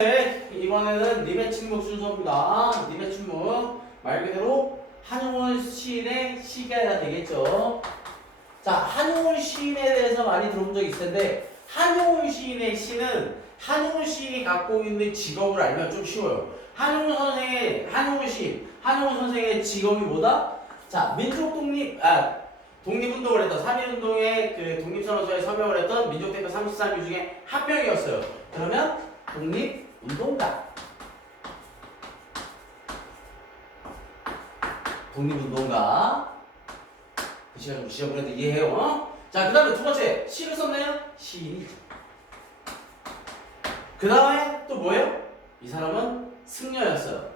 네, 이번에는 님의 침묵 순서입니다. 님의 침묵 말 그대로 한용운 시인의 시가 되겠죠. 자, 한용운 시인에 대해서 많이 들어본 적이 있을 텐데 한용운 시인의 시는 한용운 시인이 갖고 있는 직업을 알면 좀 쉬워요. 한용운 선생의 직업이 뭐다? 자, 독립운동을 했던 3.1운동의 그 독립선언서에 서명을 했던 민족대표 33명 중에 한 명이었어요. 그러면 독립운동가. 그 시간 좀 지저분해도 이해해요. 어? 자, 그 다음에 두 번째 시를 썼네요. 시인이죠. 그 다음에 또 뭐예요? 이 사람은 승려였어요.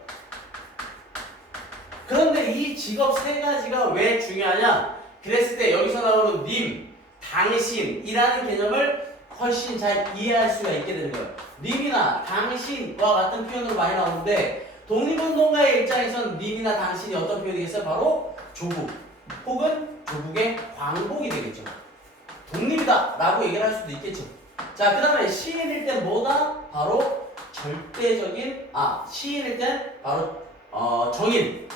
그런데 이 직업 세 가지가 왜 중요하냐? 그랬을 때 여기서 나오는 님, 당신이라는 개념을 훨씬 잘 이해할 수가 있게 되는 거예요. 님이나 당신과 같은 표현으로 많이 나오는데 독립운동가의 입장에서는 님이나 당신이 어떤 표현이겠어요? 바로 조국 혹은 조국의 광복이 되겠죠. 독립이다 라고 얘기를 할 수도 있겠죠. 자, 그 다음에 시인일 땐 뭐다? 바로 시인일 땐 바로 정인,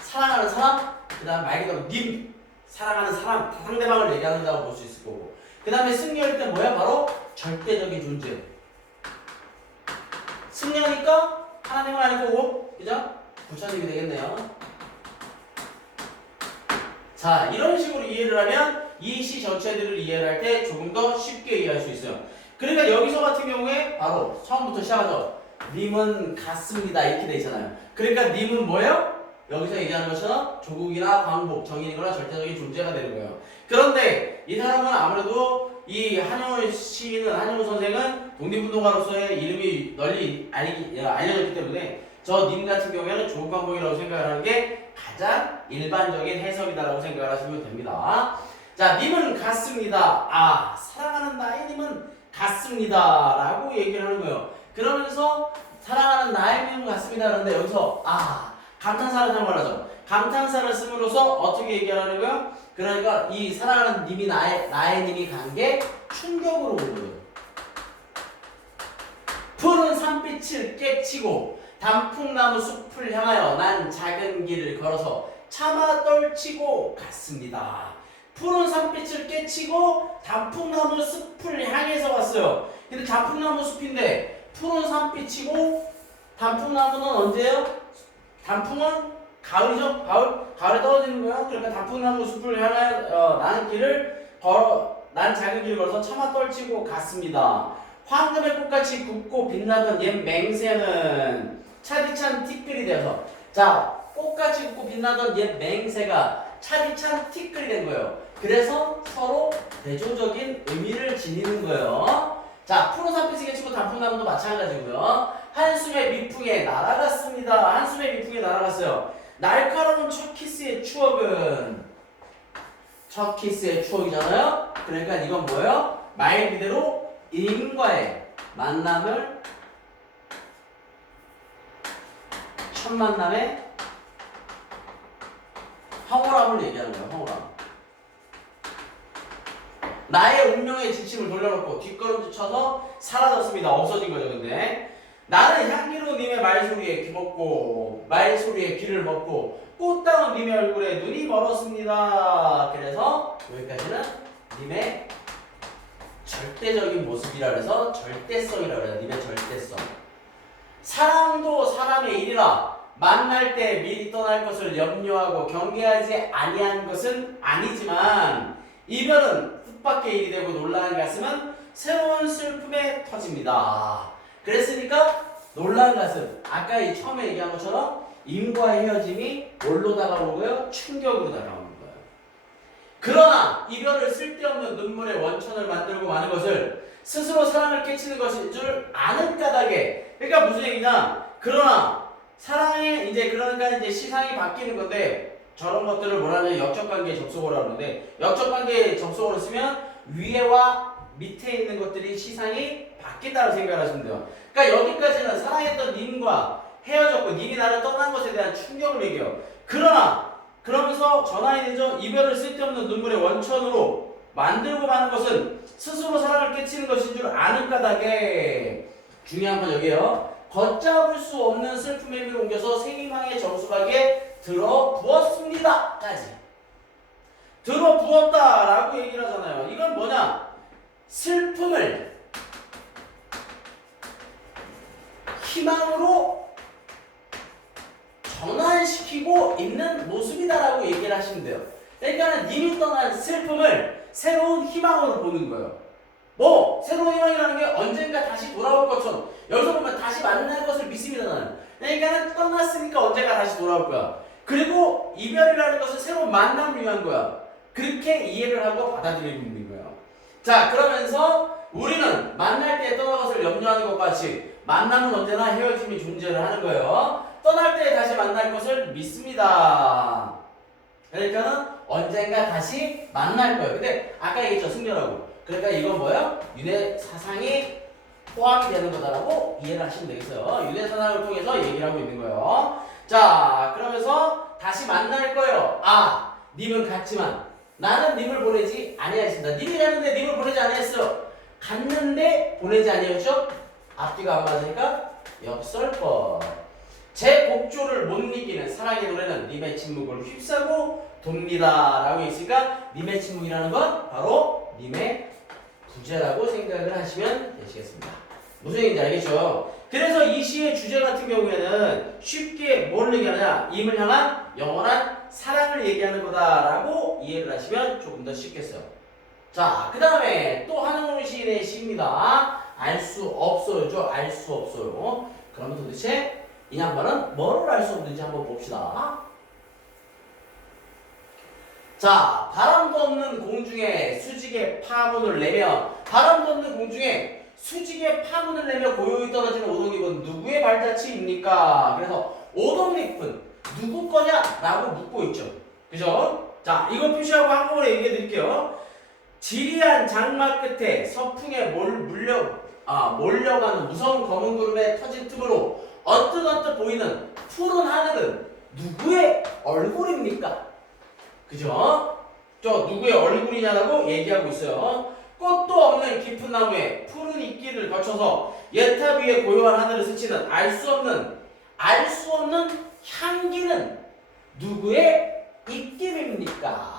사랑하는 사람, 그 다음에 말 그대로 님, 사랑하는 사람, 상대방을 얘기한다고 볼 수 있을 거고, 그 다음에 승려일 땐 뭐야? 바로 절대적인 존재. 승려니까 하나님은 아닐 거고, 그죠? 부처님이 되겠네요. 자, 이런 식으로 이해를 하면 이 시 전체들을 이해를 할 때 조금 더 쉽게 이해할 수 있어요. 그러니까 여기서 같은 경우에 바로 처음부터 시작하죠. 님은 같습니다. 이렇게 돼 있잖아요. 그러니까 님은 뭐예요? 여기서 얘기하는 것처럼 조국이나 광복, 정인이거나 절대적인 존재가 되는 거예요. 그런데 이 사람은 아무래도 이 한용운 선생은 독립운동가로서의 이름이 널리 알려졌기 때문에 저 님 같은 경우에는 조국 광복이라고 생각을 하는 게 가장 일반적인 해석이다라고 생각을 하시면 됩니다. 자, 님은 같습니다. 사랑하는 나의 님은 같습니다 라고 얘기를 하는 거예요. 그러면서 사랑하는 나의 님은 같습니다 그런데 여기서 감탄사를 사용하죠. 감탄사를 씀으로써 어떻게 얘기하는 거예요? 그러니까 이 사랑하는 님이 나의 님이 간 게 충격으로 오는 거예요. 푸른 산빛을 깨치고 단풍나무 숲을 향하여 난 작은 길을 걸어서 차마 떨치고 갔습니다. 푸른 산빛을 깨치고 단풍나무 숲을 향해서 갔어요. 근데 단풍나무 숲인데 푸른 산빛이고 단풍나무는 언제예요? 단풍은 가을이죠? 가을에 떨어지는 거야. 그러니까 단풍나무 숲을 향하여 난 작은 길을 걸어서 차마 떨치고 갔습니다. 황금의 꽃같이 굽고 빛나던 옛 맹세는 차디찬 티끌이 되어서, 자, 꽃같이 굽고 빛나던 옛 맹세가 차디찬 티끌이 된 거예요. 그래서 서로 대조적인 의미를 지니는 거예요. 자, 푸른 산빛이 깨치고 단풍나무도 마찬가지고요. 한숨의 미풍에 날아갔습니다. 한숨의 미풍에 날아갔어요. 날카로운 첫 키스의 추억은 첫 키스의 추억이잖아요. 그러니까 이건 뭐예요? 말 그대로 인과의 만남을, 첫 만남의 황홀함을 얘기하는 거예요. 황홀함. 나의 운명의 지침을 돌려놓고 뒷걸음질 쳐서 사라졌습니다. 없어진 거죠. 근데 나는 향기로운 님의 말소리에 귀를 먹고 꽃다운 님의 얼굴에 눈이 멀었습니다. 그래서 여기까지는 님의 절대적인 모습이라 그래서 절대성이라 그래요. 님의 절대성. 사랑도 사람의 일이라 만날 때 미리 떠날 것을 염려하고 경계하지 아니한 것은 아니지만 이별은 뜻밖의 일이 되고 놀라는 가슴은 새로운 슬픔에 터집니다. 그랬으니까 놀라는 가슴, 아까 처음에 얘기한 것처럼 임과의 헤어짐이 뭘로 다가오고요? 충격으로 다가오는 거예요. 그러나 이별을 쓸데없는 눈물의 원천을 만들고 마는 것을 스스로 사랑을 깨치는 것인 줄 아는 까닭에, 그러니까 무슨 얘기냐? 그러나 사랑의 그러니까 시상이 바뀌는 건데, 저런 것들을 뭐라 하냐면 역적관계의 접속어라고 하는데, 역적관계의 접속어를 쓰면 위에와 밑에 있는 것들이 시상이 바뀐다고 생각하시면 돼요. 그러니까 여기까지는 사랑했던 님과 헤어졌고 님이 나를 떠난 것에 대한 충격을 얘기해요. 그러면서 전하에 되죠. 이별을 쓸데없는 눈물의 원천으로 만들고 마는 것은 스스로 사랑을 깨치는 것인 줄 아는 까닭에 중요한 건 여기에요. 걷잡을 수 없는 슬픔의 의미를 옮겨서 생희망의 정수박에 들어부었습니다. 까지. 들어부었다라고 얘기를 하잖아요. 이건 뭐냐? 슬픔을 희망으로 전환시키고 있는 모습이다라고 얘기를 하시면 돼요. 그러니까 님이 떠난 슬픔을 새로운 희망으로 보는 거예요. 뭐 새로운 희망이라는 게 언젠가 다시 돌아올 것처럼 여기서 보면 다시 만날 것을 믿습니다. 나는. 그러니까 떠났으니까 언젠가 다시 돌아올 거야. 그리고 이별이라는 것은 새로운 만남을 위한 거야. 그렇게 이해를 하고 받아들이고 있는 거예요. 자, 그러면서 우리는 만날 때 떠날 것을 염려하는 것과 같이 만남은 언제나 헤어짐이 존재를 하는 거예요. 떠날 때 다시 만날 것을 믿습니다. 그러니까는 언젠가 다시 만날 거예요. 근데 아까 얘기했죠, 승려라고. 그러니까 이건 뭐예요? 윤회 사상이 포함이 되는 거다라고 이해를 하시면 되겠어요. 윤회 사상을 통해서 얘기를 하고 있는 거예요. 자, 그러면서 다시 만날 거예요. 아, 님은 갔지만 나는 님을 보내지 아니하였습니다. 님이 갔는데 님을 보내지 아니했어요. 갔는데 보내지 아니했죠? 앞뒤가 안 맞으니까 역설법. 제 곡조를 못 이기는 사랑의 노래는 님의 침묵을 휩싸고 돕니다 라고 있으니까 님의 침묵이라는 건 바로 님의 부재라고 생각을 하시면 되시겠습니다. 무슨 얘기인지 알겠죠? 그래서 이 시의 주제 같은 경우에는 쉽게 뭘 얘기하느냐? 임을 향한 영원한 사랑을 얘기하는 거다라고 이해를 하시면 조금 더 쉽겠어요. 자, 그 다음에 또 한웅 시인의 시입니다. 알 수 없어요죠? 알 수 없어요. 그러면 도대체 이 양반은 뭐를 알 수 없는지 한번 봅시다. 자, 바람도 없는 공중에 수직의 파문을 내며 바람도 없는 공중에 수직의 파문을 내며 고요히 떨어지는 오동잎은 누구의 발자취입니까? 그래서 오동잎은 누구 거냐? 라고 묻고 있죠. 그죠? 자, 이거 표시하고 한국어로 얘기해 드릴게요. 지리한 장막 끝에 서풍에 몰려가는 무서운 검은 구름에 터진 틈으로 언뜻언뜻 보이는 푸른 하늘은 누구의 얼굴입니까? 그죠? 저 누구의 얼굴이냐라고 얘기하고 있어요. 꽃도 없는 깊은 나무에 푸른 잎길을 거쳐서 예탑 위에 고요한 하늘을 스치는 알 수 없는 향기는 누구의 입김입니까?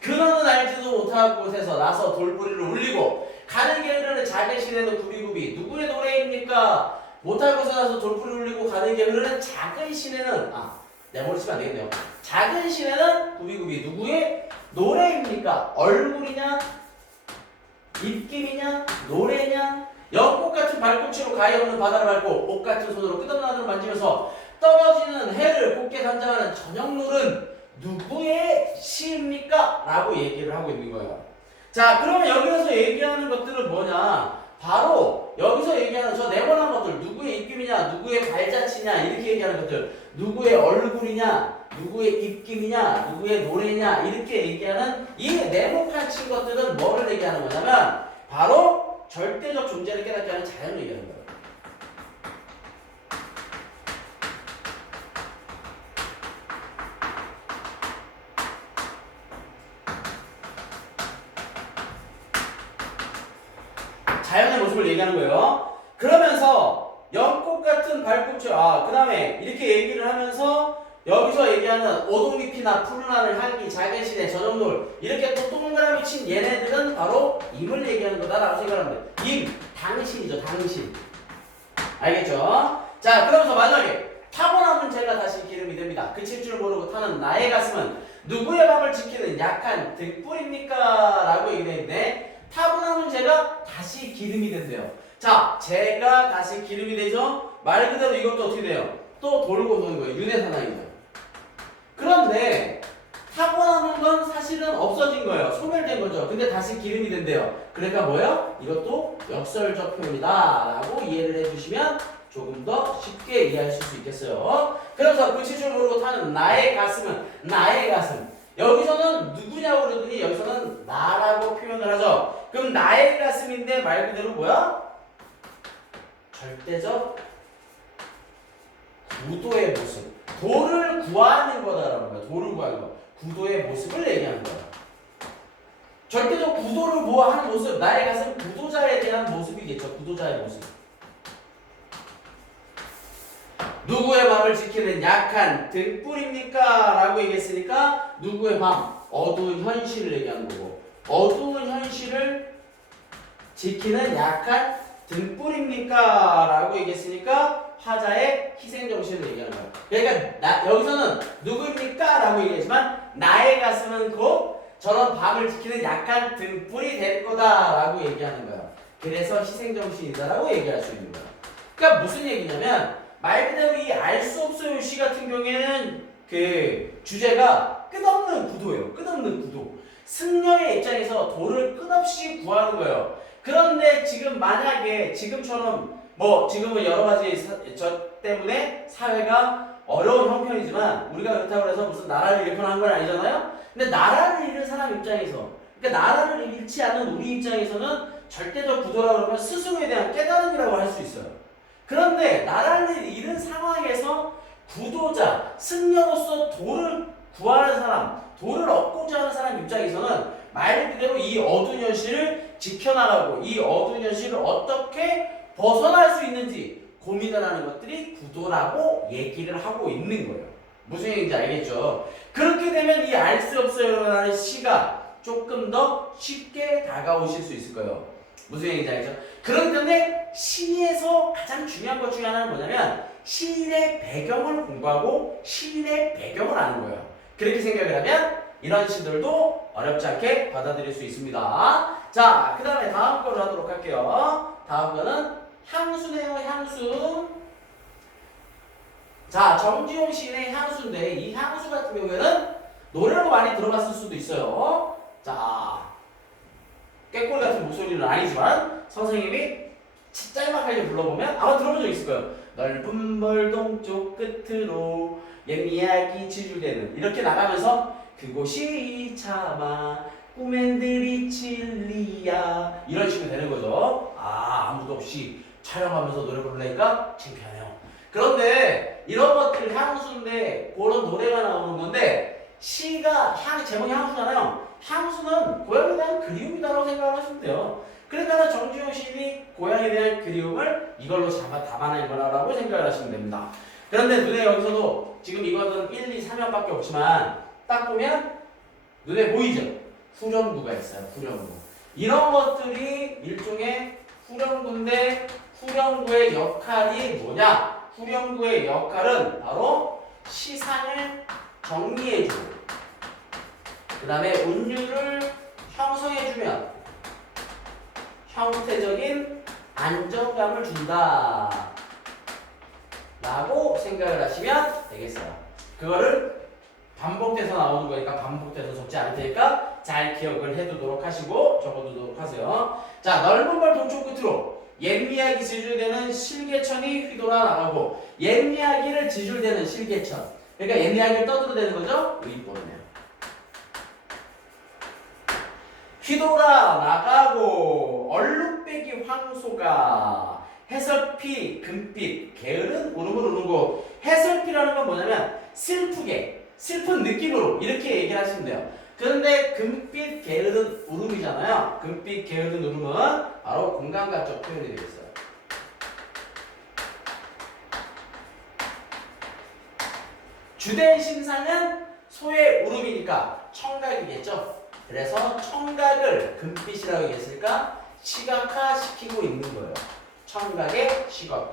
그너는 알지도 못할 곳에서 나서 돌부리를 울리고 가는 길을 흐르는 작은 시내는 구비구비 누구의 노래입니까? 못할 곳에 나서 돌부리를 울리고 가는 길을 흐르는 작은 시내는 내 머리 치면 안 되겠네요. 작은 시내는 구비구비 누구의 노래입니까? 얼굴이냐? 입김이냐? 노래냐? 연꽃 같은 발꿈치로 가히 없는 바다를 밟고 옷 같은 손으로 끝없는 하늘을 만지면서 떨어지는 해를 곱게 단장하는 저녁노을은 누구의 시입니까? 라고 얘기를 하고 있는 거예요. 자, 그러면 여기서 얘기하는 것들은 뭐냐? 바로 여기서 얘기하는 저 네모난 것들, 누구의 입김이냐, 누구의 발자취냐 이렇게 얘기하는 것들, 누구의 얼굴이냐, 누구의 입김이냐, 누구의 노래냐 이렇게 얘기하는 이 네모칸 친 것들은 뭐를 얘기하는 거냐면 바로 절대적 존재를 깨닫게 하는 자연을 얘기하는 거예요. 자연의 모습을 얘기하는 거예요. 그러면서 연꽃 같은 발꿈치, 그 다음에 이렇게 얘기를 하면서 여기서 얘기하는 오동잎이나 푸른 하늘, 향기, 작은 시내, 저녁노을 이렇게 또 동그라미 친 얘네들은 바로 임을 얘기하는 거다라고 생각하면 돼요. 임, 당신이죠, 당신. 알겠죠? 자, 그러면서 마지막에 타고남은 제가 다시 기름이 됩니다. 그칠 줄 모르고 타는 나의 가슴은 누구의 밤을 지키는 약한 등불입니까? 라고 얘기했는데 타고남은 제가 다시 기름이 된대요. 자, 제가 다시 기름이 되죠? 말 그대로 이것도 어떻게 돼요? 또 돌고 도는 거예요. 윤회사상이죠. 그런데 타고남은 건 사실은 없어진 거예요. 소멸된 거죠. 근데 다시 기름이 된대요. 그러니까 뭐예요? 이것도 역설적 표현이다 라고 이해를 해주시면 조금 더 쉽게 이해하실 수 있겠어요. 그래서 그칠 줄 모르고 타는 나의 가슴은 나의 가슴. 여기서는 누구냐고 그러더니 여기서는 나라고 표현을 하죠. 그럼 나의 가슴인데 말 그대로 뭐야? 절대적 구도의 모습. 도를 구하는 거다라는 거야. 도를 구하는 거. 구도의 모습을 얘기하는 거야. 절대적 구도를 하는 모습. 나의 가슴 구도자에 대한 모습이겠죠. 구도자의 모습. 누구의 밤을 지키는 약한 등불입니까? 라고 얘기했으니까 누구의 밤? 어두운 현실을 얘기하는 거고 어두운 현실을 지키는 약한 등불입니까? 라고 얘기했으니까 화자의 희생정신을 얘기하는 거예요. 그러니까 여기서는 누구입니까? 라고 얘기했지만 나의 가슴은 곧 저런 밤을 지키는 약한 등불이 될 거다 라고 얘기하는 거예요. 그래서 희생정신이다 라고 얘기할 수 있는 거예요. 그러니까 무슨 얘기냐면 말 그대로 이 알 수 없어요 시 같은 경우에는 그 주제가 끝없는 구도예요. 끝없는 구도. 승려의 입장에서 도를 끝없이 구하는 거예요. 그런데 지금 만약에 지금처럼 뭐 지금은 여러 가지 저 때문에 사회가 어려운 형편이지만 우리가 그렇다고 해서 무슨 나라를 잃거나 한 건 아니잖아요. 근데 나라를 잃은 사람 입장에서 그러니까 나라를 잃지 않은 우리 입장에서는 절대적 구도라고 그러면 스스로에 대한 깨달음이라고 할 수 있어요. 그런데 나라를 잃은 상황에서 구도자, 승려로서 도를 구하는 사람, 도를 얻고자 하는 사람 입장에서는 말 그대로 이 어두운 현실을 지켜나가고 이 어두운 현실을 어떻게 벗어날 수 있는지 고민을 하는 것들이 구도라고 얘기를 하고 있는 거예요. 무슨 얘기인지 알겠죠? 그렇게 되면 이 알 수 없어요라는 시가 조금 더 쉽게 다가오실 수 있을 거예요. 무슨 얘기인지 알겠죠? 그렇기 때문에 시에서 가장 중요한 것 중에 하나는 뭐냐면 시인의 배경을 공부하고 시인의 배경을 아는 거예요. 그렇게 생각을 하면 이런 시들도 어렵지 않게 받아들일 수 있습니다. 자, 그 다음에 다음 거를 하도록 할게요. 다음 거는 향수네요. 향수. 자, 정지용 시인의 향수인데 이 향수 같은 경우에는 노래로 많이 들어봤을 수도 있어요. 자, 꾀꼬리 같은 목소리는 아니지만 선생님이 짤막하게 불러보면 아마 들어본 적 있을 거예요. 넓은 벌 동쪽 끝으로 옛 이야기 지줄대는 이렇게 나가면서 그곳이 차마 꿈엔들이 진리야 이런 식으로 되는 거죠. 아무도 없이 촬영하면서 노래 부르니까 창피하네요. 그런데 이런 것들 향수인데 그런 노래가 나오는 건데 시가 제목이 향수잖아요. 향수는 고향에 대한 그리움이다라고 생각을 하시면 돼요. 그러니까 정지용 시인이 고향에 대한 그리움을 이걸로 담아낸 거라고 생각을 하시면 됩니다. 그런데 눈에 여기서도 지금 이거는 1, 2, 3년밖에 없지만 딱 보면 눈에 보이죠? 후렴구가 있어요. 후렴구. 이런 것들이 일종의 후렴구인데 후렴구의 역할이 뭐냐? 후렴구의 역할은 바로 시상을 정리해주고 그 다음에 운율을 형성해주면 형태적인 안정감을 준다 라고 생각을 하시면 되겠어요. 그거를 반복돼서 나오는 거니까 반복돼서 적지 않을 테니까 잘 기억을 해두도록 하시고 적어두도록 하세요. 자, 넓은 벌 동쪽 끝으로 옛이야기 지줄대는 실개천이 휘돌아 나가고 옛이야기를 지줄대는 실개천 그러니까 옛이야기를 떠들어대는 거죠? 의보네요. 휘돌아 나가고 얼룩배기 황소가 해설피 금빛 게으른 울음을 우는고 해설피라는 건 뭐냐면 슬프게 슬픈 느낌으로 이렇게 얘기를 하시면 돼요. 그런데 금빛 게으른 울음이잖아요. 금빛 게으른 울음은 바로 공감각적 표현이 되겠어요. 주된 심상은 소의 울음이니까 청각이겠죠. 그래서 청각을 금빛이라고 얘기했으니까 시각화시키고 있는 거예요. 청각의 시각화.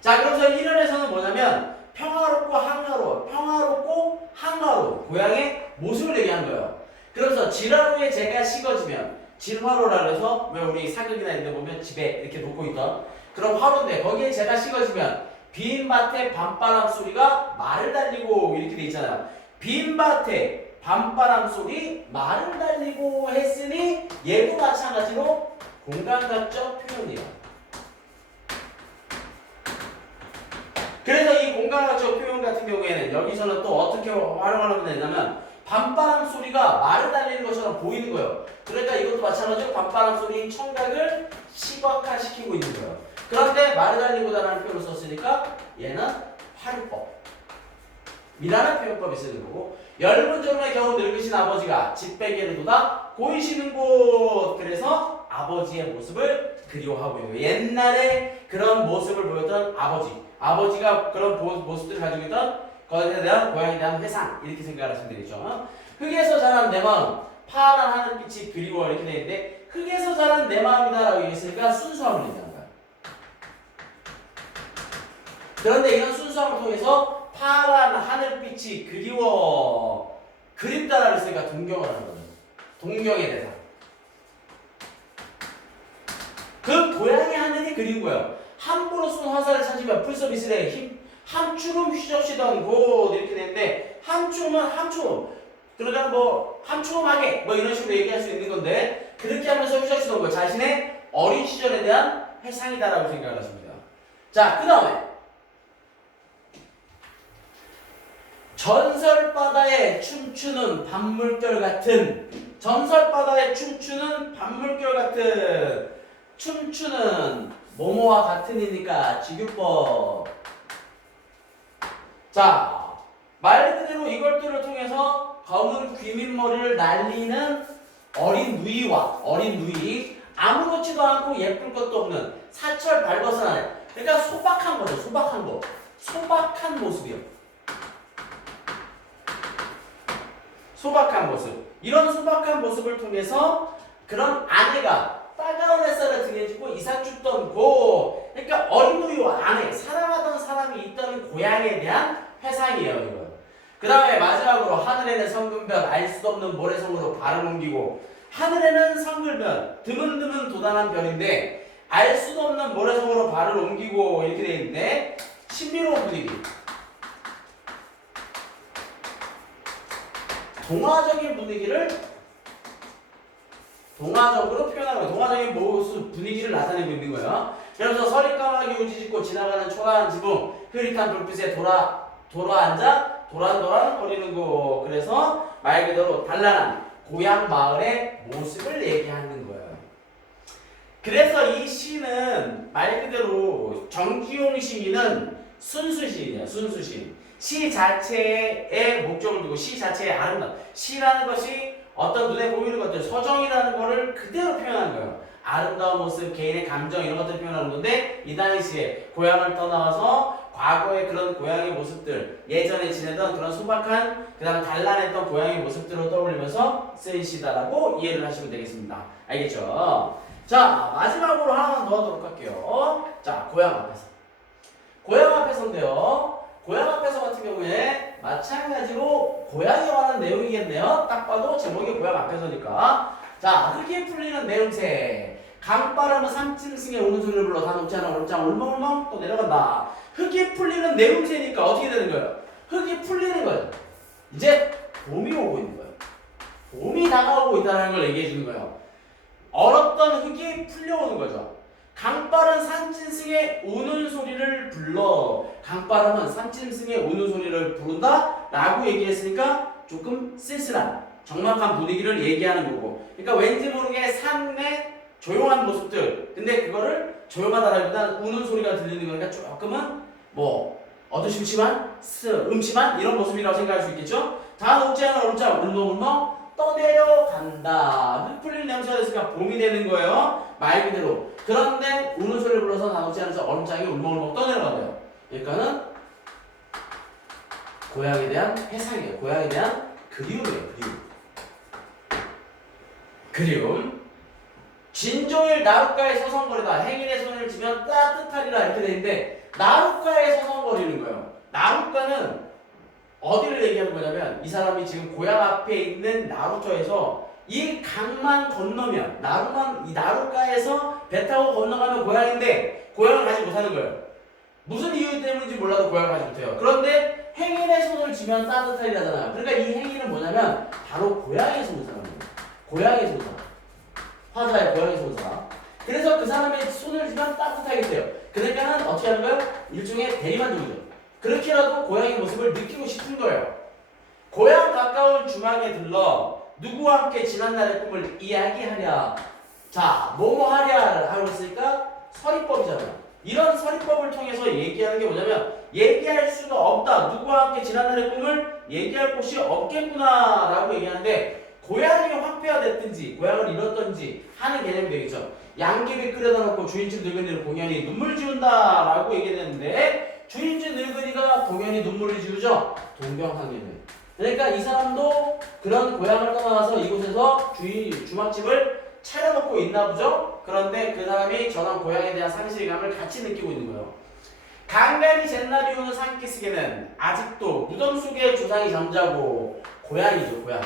자, 그래서 1연에서는 뭐냐면 평화롭고 한가로워, 평화롭고 한가로워 고향의 모습을 얘기한 거예요. 그래서 질화로에 제가 식어지면 질화로라 그래서 왜 우리 사극이나 이런 데 보면 집에 이렇게 놓고 있던 그런 화로인데 거기에 제가 식어지면 빈 밭에 밤바람 소리가 말을 달리고 이렇게 돼 있잖아요. 빈 밭에 밤바람 소리 말을 달리고 했으니 얘도 마찬가지로 공감각적 표현이에요. 그래서 이 공감각적 표현 같은 경우에는 여기서는 또 어떻게 활용하면 되냐면 밤바람 소리가 말을 달리는 것처럼 보이는 거예요. 그러니까 이것도 마찬가지로 밤바람 소리 청각을 시각화시키고 있는 거예요. 그런데 말을 달리고다라는 표현을 썼으니까 얘는 활법 미라는 표현법이 쓰는 거고 열문정의 경우 늙으신 아버지가 집베개를 돋아 보이시는 곳 그래서 아버지의 모습을 그리워하고요. 옛날에 그런 모습을 보였던 아버지가 그런 모습들을 가지고 있던 거기에 대한 고향에 대한 회상 이렇게 생각하시면 되겠죠. 흙에서 자란 내 마음 파란 하늘빛이 그리워 이렇게 되는데 흙에서 자란 내 마음이다라고 얘기했으니까 순수함을 얘기하는 거야. 그런데 이런 순수함을 통해서 파란 하늘빛이 그리워 그립다라고 했으니까 동경을 하는 거죠. 동경의 대상. 그 고향의 하늘이 그리운 거예요. 함부로 쏜 화살을 찾으며 풀서비스에 함추름 휘저시던 곳 이렇게 되는데 함추름은 함추름 그러니까 뭐 함추름하게 뭐 이런 식으로 얘기할 수 있는 건데 그렇게 하면서 휘저시던 것 자신의 어린 시절에 대한 회상이다라고 생각을 하십니다. 자, 그 다음에 전설바다에 춤추는 밤물결 같은 춤추는 뭐뭐와 같은이니까 직유법. 자, 말 그대로 이것들을 통해서 검은 귀밑머리를 날리는 어린 누이 아무렇지도 않고 예쁠 것도 없는 사철 발벗어나는 그러니까 소박한 거죠. 소박한 모습이요. 소박한 모습. 이런 소박한 모습을 통해서 그런 아내가 따가운 햇살을 등에 지고 이삭 줍던 곳. 그러니까 어린 누이와 아내, 사랑하던 사람이 있던 고향에 대한 회상이에요. 이건. 그 다음에 마지막으로 하늘에는 성금별, 알 수도 없는 모래성으로 발을 옮기고 하늘에는 성글별, 드문드문 도단한 별인데 알 수도 없는 모래성으로 발을 옮기고 이렇게 되어 있는데 신비로운 분위기. 동화적인 분위기를 동화적으로 표현하고 동화적인 모습 분위기를 나타내고 있는 거예요. 그래서 서리까마귀 우지짓고 지나가는 초라한 지붕 흐릿한 불빛에 돌아앉아 도란도란 거리는 곳. 그래서 말 그대로 단란한 고향 마을의 모습을 얘기하는 거예요. 그래서 이 시는 말 그대로 정기용 시인은 순수시인이에요. 순수시인. 시 자체의 목적을 두고 시 자체의 아름다움. 시라는 것이 어떤 눈에 보이는 것들, 서정이라는 것을 그대로 표현하는 거예요. 아름다운 모습, 개인의 감정 이런 것들을 표현하는 건데 이 당시에 고향을 떠나와서 과거의 그런 고향의 모습들, 예전에 지내던 그런 소박한 그 다음에 단란했던 고향의 모습들을 떠올리면서 쓰인 시다라고 이해를 하시면 되겠습니다. 알겠죠? 자, 마지막으로 하나만 더 하도록 할게요. 자, 고향 앞에서. 고향 앞에서인데요. 고향 앞에서 같은 경우에 마찬가지로 고향에 관한 내용이겠네요. 딱 봐도 제목이 고향 앞에서니까. 자, 흙이 풀리는 내음새. 강바람은 산짐승에 오는 소리를 불러 다 높지 않아 오르장 울멍울멍 또 내려간다. 흙이 풀리는 내음새니까 어떻게 되는 거예요? 흙이 풀리는 거예요. 이제 봄이 오고 있는 거예요. 봄이 다가오고 있다는 걸 얘기해 주는 거예요. 얼었던 흙이 풀려오는 거죠. 강바람 산짐승의 우는 소리를 불러. 강바람은 산짐승의 우는 소리를 부른다 라고 얘기했으니까 조금 쓸쓸한 적막한 분위기를 얘기하는 거고, 그러니까 왠지 모르게 산의 조용한 모습들, 근데 그거를 조용하다라기보다는 우는 소리가 들리는 거니까 조금은 뭐 어두침침한 음침한 이런 모습이라고 생각할 수 있겠죠. 다 녹지 않은 얼음장 울렁울렁 떠내려간다. 흙 풀리는 냄새가 됐으니까 봄이 되는 거예요. 말 그대로. 그런데 우는 소리를 불러서 나오지 않아서 얼음장이 울먹울먹 떠내려간대요. 그러니까는 고향에 대한 회상이에요. 고향에 대한 그리움이에요. 그리움. 진종일 나룻가에 서성거리다. 행인의 손을 쥐면 따뜻하리라 이렇게 되는데 나룻가에 서성거리는 거예요. 나룻가는 어디를 얘기하는 거냐면 이 사람이 지금 고향 앞에 있는 나루터에서 이 강만 건너면 이 나룻가에서 배 타고 건너가면 고향인데 고향을 가지 못하는 거예요. 무슨 이유 때문인지 몰라도 고향을 가지 못해요. 그런데 행인의 손을 쥐면 따뜻하리라잖아요. 그러니까 이 행인은 뭐냐면 바로 고향에서 온 사람이에요. 고향에서 온 사람. 화자의 고향에서 온 사람. 그래서 그 사람의 손을 쥐면 따뜻하게 돼요. 그러니까는 어떻게 하는 거예요? 일종의 대리만족이죠. 그렇게라도 고향의 모습을 느끼고 싶은 거예요. 고향 가까운 주막에 들러 누구와 함께 지난날의 꿈을 이야기하랴. 자, 뭐뭐 하랴를 하고 있으니까 서리법이잖아요. 이런 서리법을 통해서 얘기하는 게 뭐냐면 얘기할 수가 없다. 누구와 함께 지난날의 꿈을 얘기할 곳이 없겠구나 라고 얘기하는데 고향이 황폐화됐든지 고향을 잃었든지 하는 개념이 되겠죠. 양귀비 끓여다 놓고 주인집 늙은이를 공연히 눈물 지운다 라고 얘기했는데 주인집 늙은이가 공연히 눈물을 지우죠. 동병상련을. 그러니까 이 사람도 그런 고향을 떠나서 이곳에서 주막집을 차려놓고 있나 보죠. 그런데 그 사람이 전한 고향에 대한 상실감을 같이 느끼고 있는 거예요. 간간히 잿나비 우는 산기슭에는 아직도 무덤 속에 조상이 잠자고 고향이죠, 고향.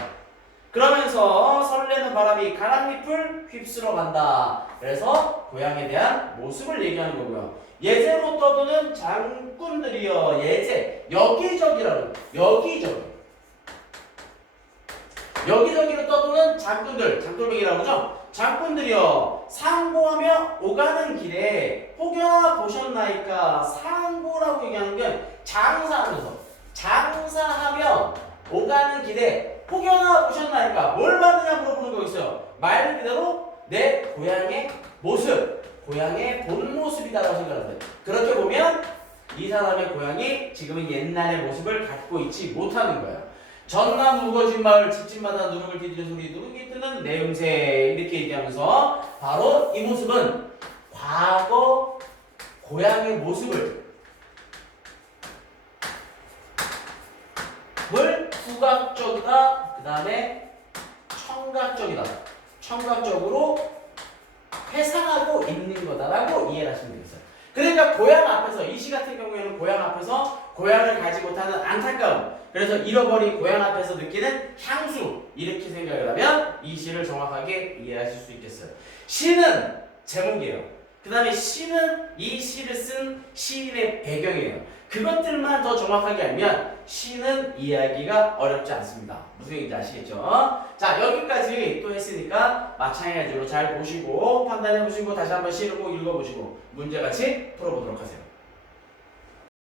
그러면서 설레는 바람이 가랑잎을 휩쓸어 간다. 그래서 고향에 대한 모습을 얘기하는 거고요. 예제로 떠도는 장군들이여. 예제 여기저기라고. 여기저기로 떠도는 장군들, 장돌뱅이라고 하죠. 장군들이여 상고하며 오가는 길에 혹여나 보셨나이까. 상고라고 얘기하는 건 장사하며 오가는 길에 혹여나 보셨나이까. 뭘 받느냐 물어보는 거겠어요. 말 그대로 내 고향의 모습, 고향의 본 모습이다라고 생각합니다. 그렇게 보면 이 사람의 고향이 지금은 옛날의 모습을 갖고 있지 못하는 거예요. 전남 우거진 마을 집집마다 누룩을 디디는 소리, 누룩이 뜨는 내음새 이렇게 얘기하면서 바로 이 모습은 과거 고향의 모습을 후각적이다, 그 다음에 청각적으로 회상하고 있는 거다라고 이해를 하시면 되겠어요. 그러니까 고향 앞에서, 이 시 같은 경우에는 고향 앞에서 고향을 가지 못하는 안타까움, 그래서 잃어버린 고향 앞에서 느끼는 향수, 이렇게 생각을 하면 이 시를 정확하게 이해하실 수 있겠어요. 시는 제목이에요. 그 다음에 시는 이 시를 쓴 시인의 배경이에요. 그것들만 더 정확하게 알면 시는 이해하기가 어렵지 않습니다. 무슨 얘기인지 아시겠죠? 자, 여기까지 또 했으니까 마찬가지로 잘 보시고 판단해 보시고 다시 한번 시를 꼭 읽어보시고 문제같이 풀어보도록 하세요.